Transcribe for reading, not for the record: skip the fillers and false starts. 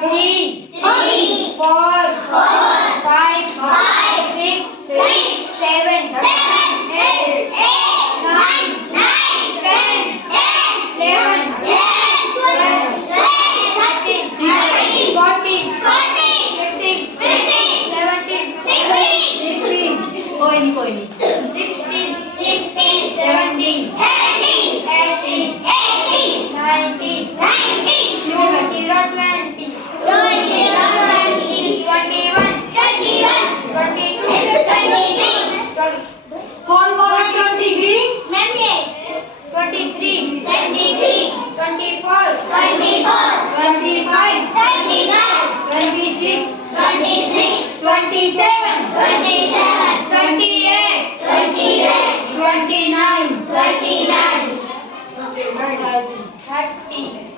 3, 4, 5, 6, 7, 8, 9, 10, 11, 12, 13, 14, 15, 17, 16, कोई नहीं 16, 17, 18, 19, 20, 21, कौन कौन है 23 23, 24, 25 26 27 28 29 30.